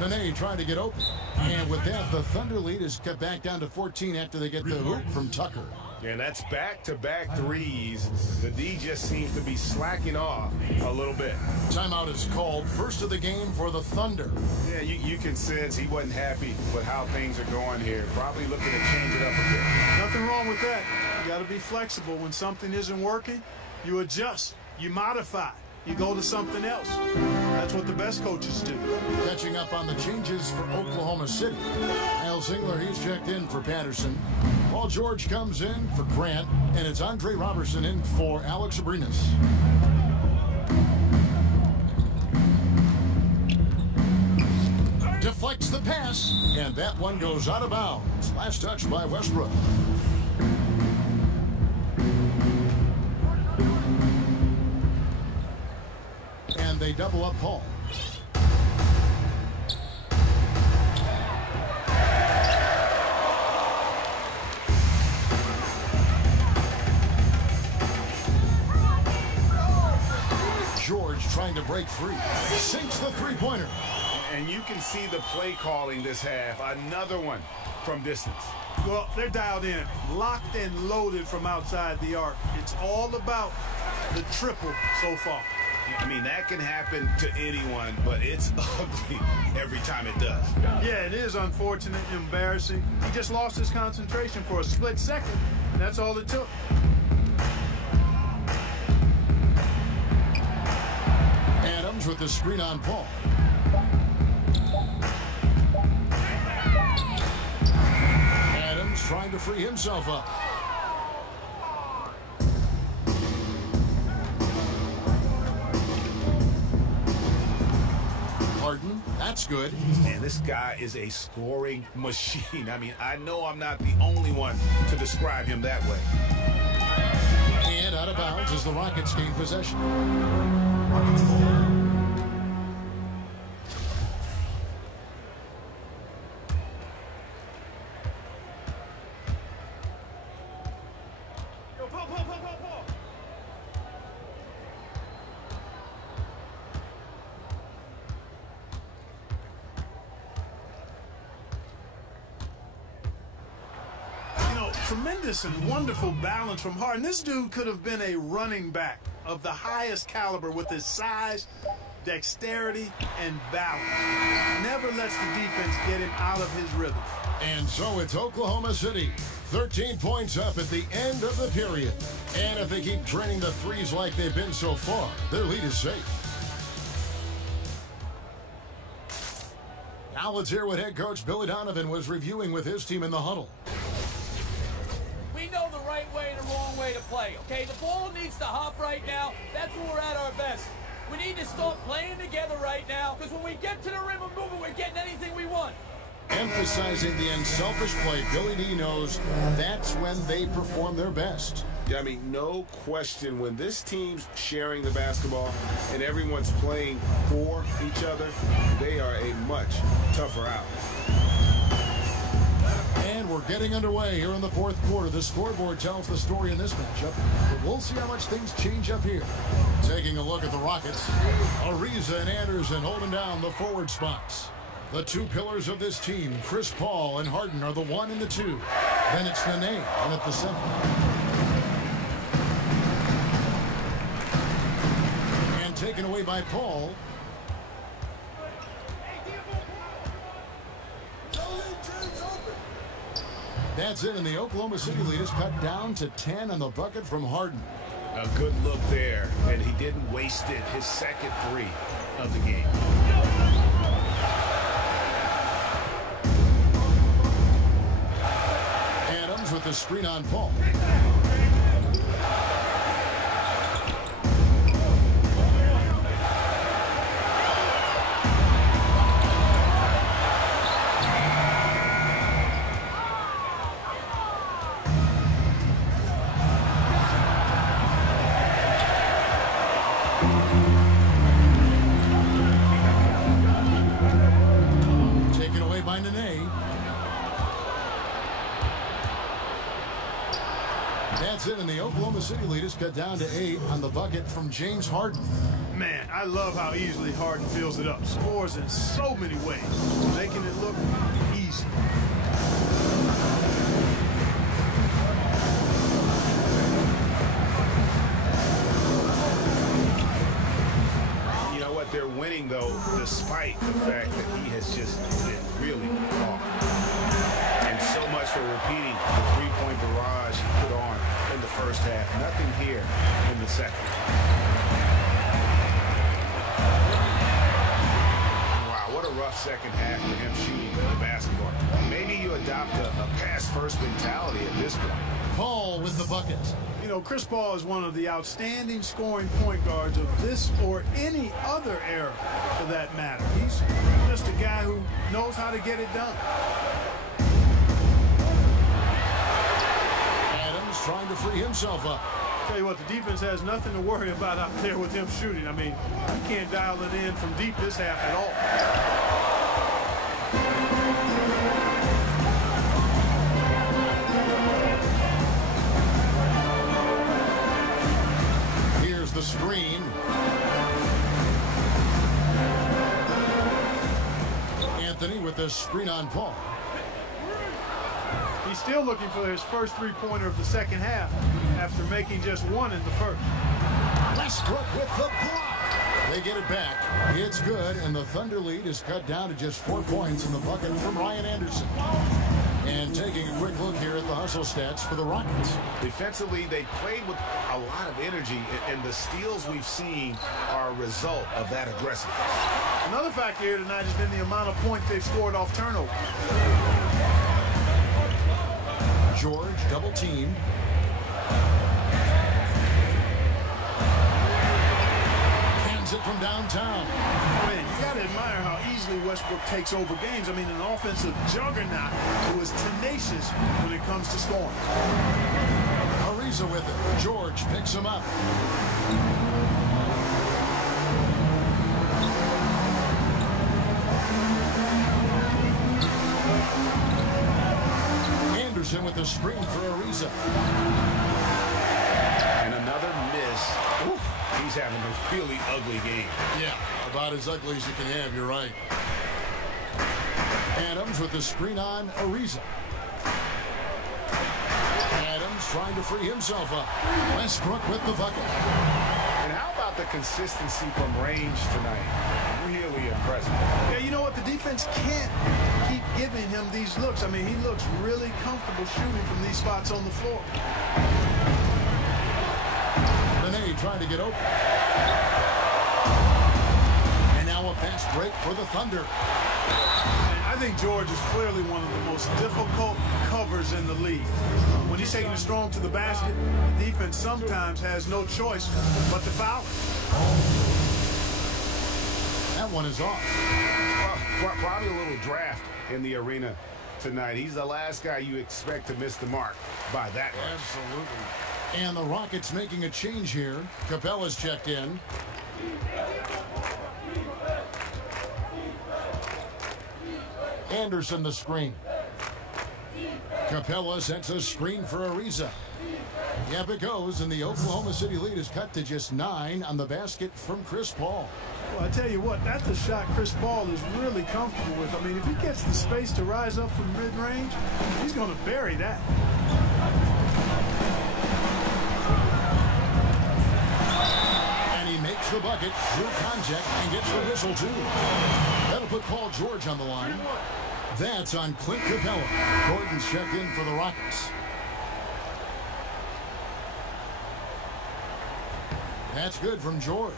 Nene trying to get open. And with that, the Thunder lead is cut back down to 14 after they get the hoop from Tucker. And that's back-to-back threes. The D just seems to be slacking off a little bit. Timeout is called. First of the game for the Thunder. Yeah, you can sense he wasn't happy with how things are going here. Probably looking to change it up a bit. Nothing wrong with that. You got to be flexible. When something isn't working, you adjust, you modify, you go to something else. That's what the best coaches do. Catching up on the changes for Oklahoma City. Al Zingler, he's checked in for Patterson. Paul George comes in for Grant, and it's Andre Robertson in for Alex Abrinas. Deflects the pass, and that one goes out of bounds. Last touch by Westbrook. And they double up Paul. George trying to break free. Sinks the three-pointer. And you can see the play calling this half. Another one from distance. Well, they're dialed in, locked and loaded from outside the arc. It's all about the triple so far. I mean, that can happen to anyone, but it's ugly every time it does. Yeah, it is unfortunate, embarrassing. He just lost his concentration for a split second, and that's all it took. Adams with the screen on Paul. Adams trying to free himself up. Harden, that's good. And this guy is a scoring machine. I mean, I know I'm not the only one to describe him that way. And out of bounds as the Rockets gain possession. Tremendous and wonderful balance from Harden. This dude could have been a running back of the highest caliber with his size, dexterity, and balance. Never lets the defense get him out of his rhythm. And so it's Oklahoma City, 13 points up at the end of the period. And if they keep draining the threes like they've been so far, their lead is safe. Now let's hear what head coach Billy Donovan was reviewing with his team in the huddle. We know the right way and the wrong way to play, okay? The ball needs to hop right now. That's when we're at our best. We need to start playing together right now, because when we get to the rim and moving, we're getting anything we want. Emphasizing the unselfish play, Billy D knows that's when they perform their best. Yeah, I mean, no question, when this team's sharing the basketball and everyone's playing for each other, they are a much tougher out. And we're getting underway here in the fourth quarter. The scoreboard tells the story in this matchup, but we'll see how much things change up here. Taking a look at the Rockets, Ariza and Anderson holding down the forward spots. The two pillars of this team, Chris Paul and Harden, are the 1 and the 2. Then it's Nene in at the 7. And taken away by Paul. That's it, and the Oklahoma City lead is cut down to 10 on the bucket from Harden. A good look there, and he didn't waste it. His second 3 of the game. Adams with the screen on Paul. That's it, and the Oklahoma City lead is cut down to 8 on the bucket from James Harden. Man, I love how easily Harden fills it up. Scores in so many ways, making it look easy. You know what? They're winning, though, despite the fact that he has just been really off. And so much for repeating the three-point barrage he put on in the first half. Nothing here in the second. Wow, what a rough second half for him shooting the basketball. Maybe you adopt a pass-first mentality at this point. Paul with the bucket. You know, Chris Paul is one of the outstanding scoring point guards of this or any other era, for that matter. He's just a guy who knows how to get it done. Adams trying to free himself up. Tell you what, the defense has nothing to worry about out there with him shooting. I mean, you can't dial it in from deep this half at all. The screen. Anthony with the screen on Paul. He's still looking for his first three-pointer of the second half after making just one in the first. Westbrook with the block. They get it back. It's good, and the Thunder lead is cut down to just 4 points in the bucket from Ryan Anderson. And taking a quick look here at the hustle stats for the Rockets. Defensively, they played with a lot of energy, and the steals we've seen are a result of that aggressiveness. Another factor here tonight has been the amount of points they've scored off turnover. George double team. Hands it from downtown. Man, you got to admire how easily Westbrook takes over games. I mean, an offensive juggernaut who is tenacious when it comes to scoring. Ariza with it. George picks him up. Anderson with the screen for Ariza. And another miss. Ooh, he's having a really ugly game. Yeah, about as ugly as you can have, you're right. Adams with the screen on Ariza. Adams trying to free himself up. Westbrook with the bucket. And how about the consistency from range tonight? Really impressive. Yeah, you know what? The defense can't keep giving him these looks. I mean, he looks really comfortable shooting from these spots on the floor. Nene trying to get open. And now a fast break for the Thunder. And I think George is clearly one of the most difficult covers in the league. When he's taking it strong to the basket, the defense sometimes has no choice but to foul. That one is off. Well, probably a little draft in the arena tonight. He's the last guy you expect to miss the mark by that much. Absolutely. And the Rockets making a change here. Capella's checked in. Anderson the screen. Capella sets a screen for Ariza. Yep, it goes, and the Oklahoma City lead is cut to just 9 on the basket from Chris Paul. Well, I tell you what, that's a shot Chris Paul is really comfortable with. I mean, if he gets the space to rise up from mid-range, he's going to bury that. And he makes the bucket through contact and gets the whistle, too. That'll put Paul George on the line. That's on Clint Capella. Gordon's checked in for the Rockets. That's good from George.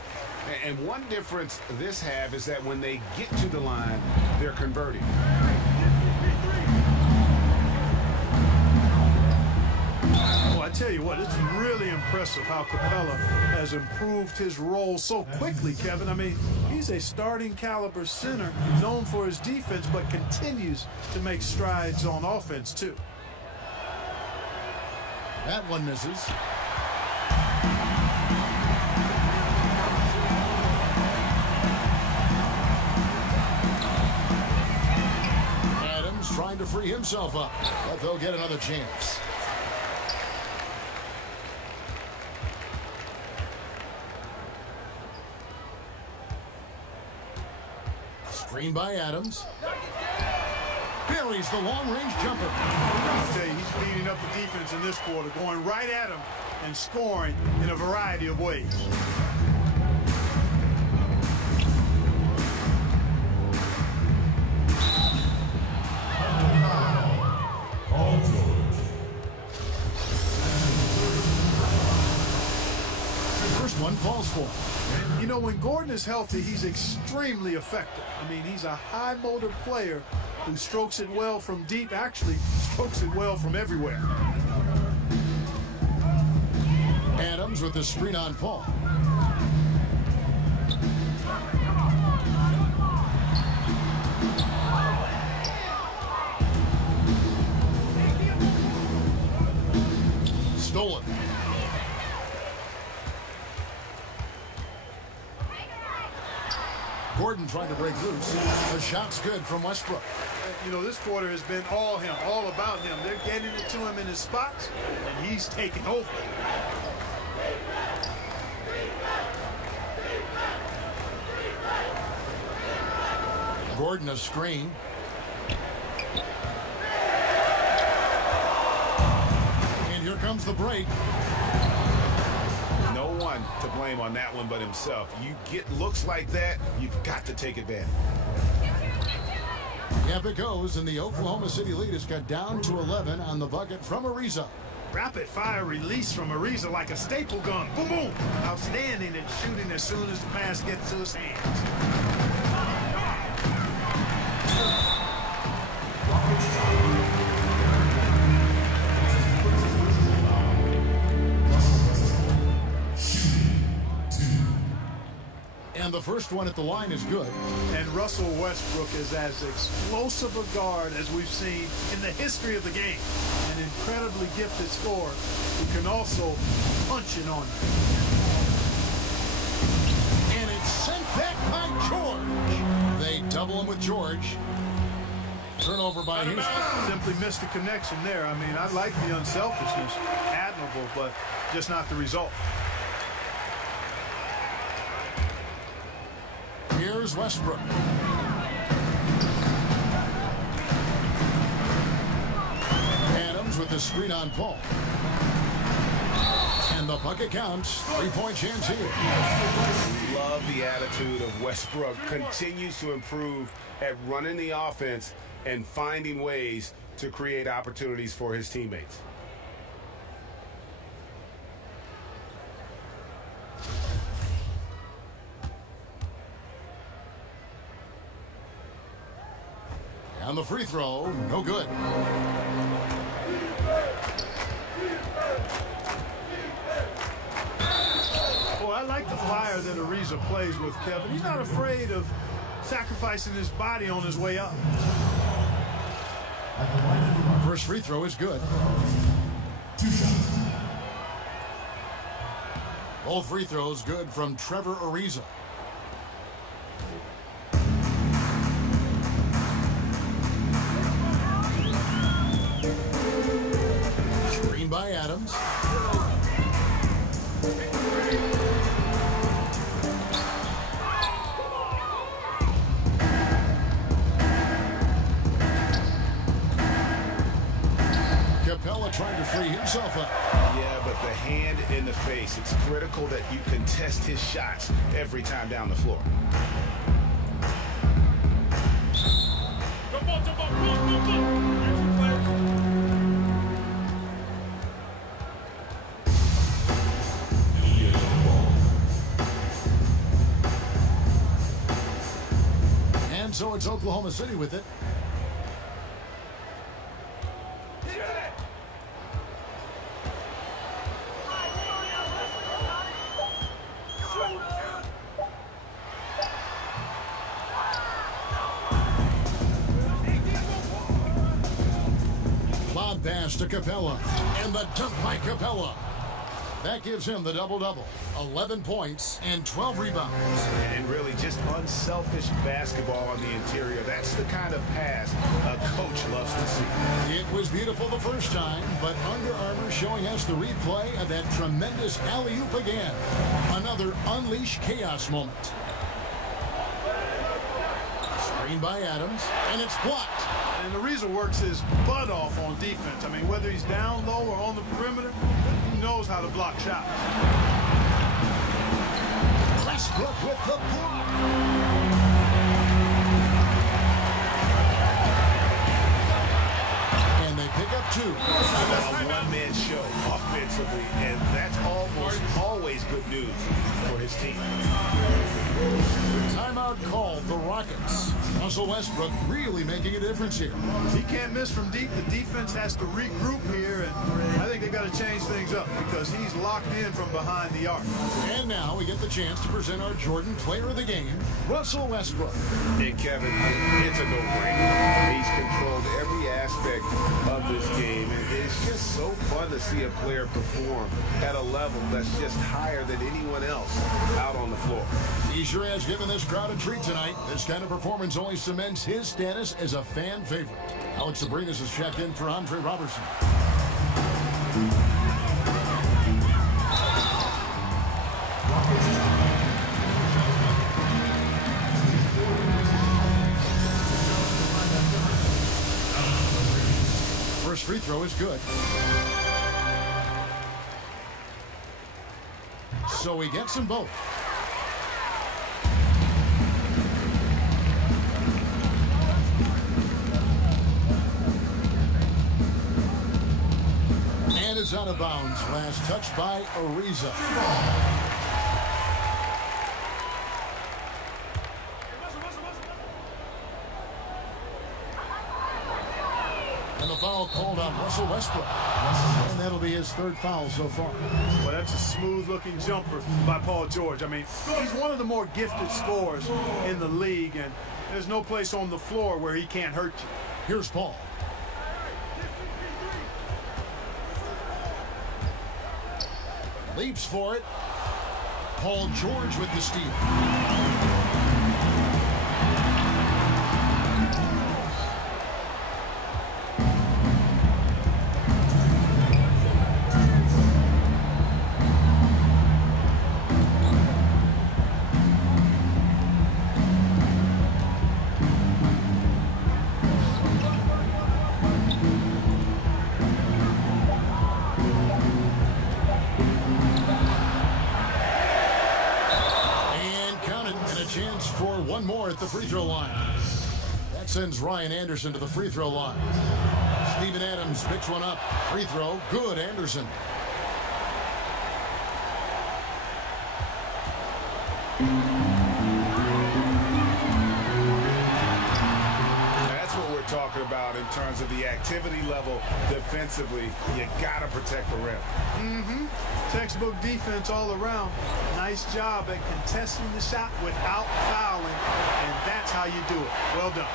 And one difference this half is that when they get to the line, they're converting. Well, I tell you what, it's really impressive how Capella has improved his role so quickly, Kevin. I mean, he's a starting caliber center known for his defense, but continues to make strides on offense, too. That one misses. Trying to free himself up, but they'll get another chance. Screen by Adams. Buries the long-range jumper. I'll tell you, he's beating up the defense in this quarter, going right at him and scoring in a variety of ways. One falls for. You know, when Gordon is healthy, he's extremely effective. I mean, he's a high motor player who strokes it well from deep, actually strokes it well from everywhere. Adams with the screen on Paul. Stolen. Gordon trying to break loose. The shot's good from Westbrook. You know, this quarter has been all him, all about him. They're getting it to him in his spots, and he's taking over. Gordon a screen. And here comes the break. No one to blame on that one but himself. You get looks like that, you've got to take advantage. Yep, it goes, and the Oklahoma City lead is cut down to 11 on the bucket from Ariza. Rapid fire release from Ariza like a staple gun. Boom, boom. Outstanding at shooting as soon as the pass gets to his hands. And the first one at the line is good. And Russell Westbrook is as explosive a guard as we've seen in the history of the game. An incredibly gifted scorer who can also punch it on you. And it's sent back by George. They double him with George. Turnover by Houston. Simply missed the connection there. I mean, I like the unselfishness. Admirable, but just not the result. Here's Westbrook. Adams with the screen on Paul. And the bucket counts. 3-point chance here. Love the attitude of Westbrook. Continues to improve at running the offense and finding ways to create opportunities for his teammates. On the free throw, no good. fire that Ariza plays with, Kevin. He's not afraid of sacrificing his body on his way up. First free throw is good. Both free throws good from Trevor Ariza. Screen by Adams. Capella trying to free himself up. Yeah, but the hand in the face, it's critical that you contest his shots every time down the floor. And so it's Oklahoma City with it. Pass to Capella, and the dunk by Capella. That gives him the double-double. 11 points and 12 rebounds. And really just unselfish basketball on the interior. That's the kind of pass a coach loves to see. It was beautiful the first time, but Under Armour showing us the replay of that tremendous alley-oop again. Another unleash chaos moment. Screen by Adams, and it's blocked. And Ariza works his butt off on defense. I mean, whether he's down low or on the perimeter, he knows how to block shots. Westbrook with the block. And they pick up two. A one-man show offensively, and that's almost always good news for his team. Timeout called the Rockets. Russell Westbrook really making a difference here. He can't miss from deep. The defense has to regroup here, and I think they got to change things up because he's locked in from behind the arc. And now we get the chance to present our Jordan Player of the Game, Russell Westbrook. And Kevin, it's a no-brainer. He's controlled every aspect of this game, and it's just so fun to see a player perform at a level that's just higher than anyone else out on the floor. He sure has given this crowd a treat tonight. This kind of performance only cements his status as a fan favorite. Alex Sabrinas has checked in for Andre Robertson. First free throw is good. So he gets them both. And it's out of bounds. Last touch by Ariza. And the foul called on Russell Westbrook. And that'll be his third foul so far. Well, that's a smooth-looking jumper by Paul George. I mean, he's one of the more gifted scorers in the league, and there's no place on the floor where he can't hurt you. Here's Paul. Leaps for it. Paul George with the steal. One more at the free throw line. That sends Ryan Anderson to the free throw line. Steven Adams picks one up. Free throw. Good, Anderson. That's what we're talking about in terms of the activity level defensively. You got to protect the rim. Textbook defense all around. Nice job at contesting the shot without fouling, and that's how you do it. Well done.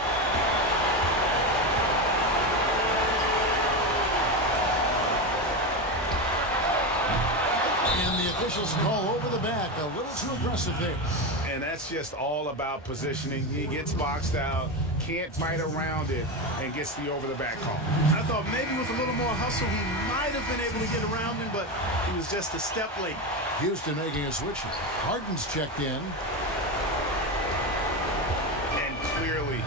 Officials call over the back, a little too aggressive there. And that's just all about positioning. He gets boxed out, can't fight around it, and gets the over-the-back call. I thought maybe with a little more hustle, he might have been able to get around him, but he was just a step late. Houston making a switch. Harden's checked in. And clearly,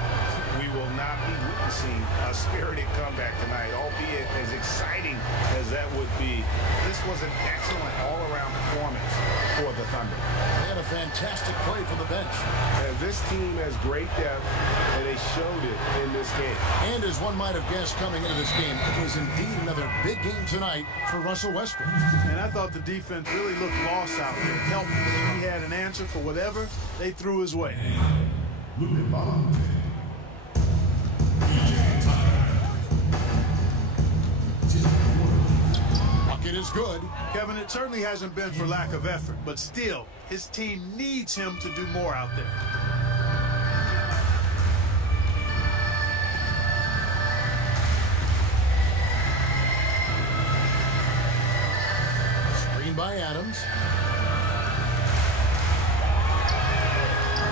we will not be witnessing a spirited comeback tonight, albeit as exciting as that would be. This was an excellent all-around performance for the Thunder. They had a fantastic play from the bench. And this team has great depth, and they showed it in this game. And as one might have guessed coming into this game, it was indeed another big game tonight for Russell Westbrook. And I thought the defense really looked lost out there. Helpless. He had an answer for whatever they threw his way. Bucket is good. Kevin, it certainly hasn't been for lack of effort, but still, his team needs him to do more out there. Screen by Adams.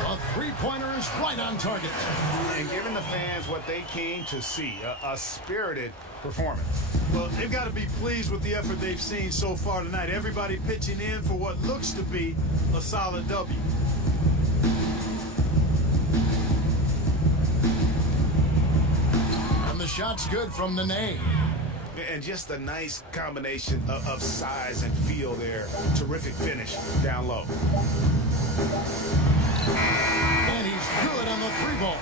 A three-pointer is right on target. And giving the fans what they came to see, a spirited performance. Well, they've got to be pleased with the effort they've seen so far tonight. Everybody pitching in for what looks to be a solid W. And the shot's good from Nene. And just a nice combination of size and feel there. Terrific finish down low. And he's good on the three ball.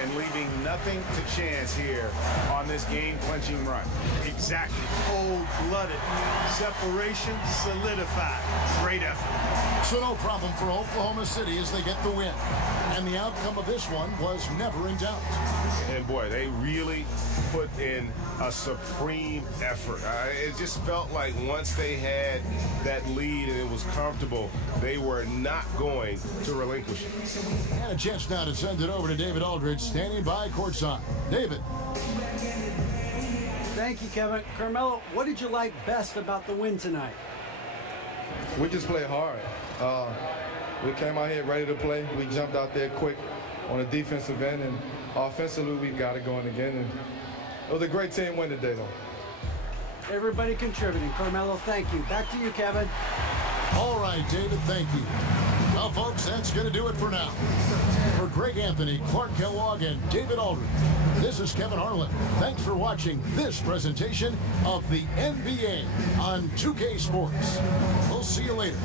And leaving nothing to chance here on this game-clinching run. Exactly. Cold-blooded. Separation solidified. Great effort. So no problem for Oklahoma City as they get the win. And the outcome of this one was never in doubt. And boy, they really put in a supreme effort. It just felt like once they had that lead and it was comfortable, they were not going to relinquish it. And a chance now to send it over to David Aldridge, standing by courtside. David. Thank you, Kevin. Carmelo, what did you like best about the win tonight? We just played hard. We came out here ready to play. We jumped out there quick on the defensive end, and offensively we got it going again. And it was a great team win today, though. Everybody contributing. Carmelo, thank you. Back to you, Kevin. All right, David, thank you. Well, folks, that's going to do it for now. For Greg Anthony, Clark Kellogg, and David Aldridge, this is Kevin Harlan. Thanks for watching this presentation of the NBA on 2K Sports. We'll see you later.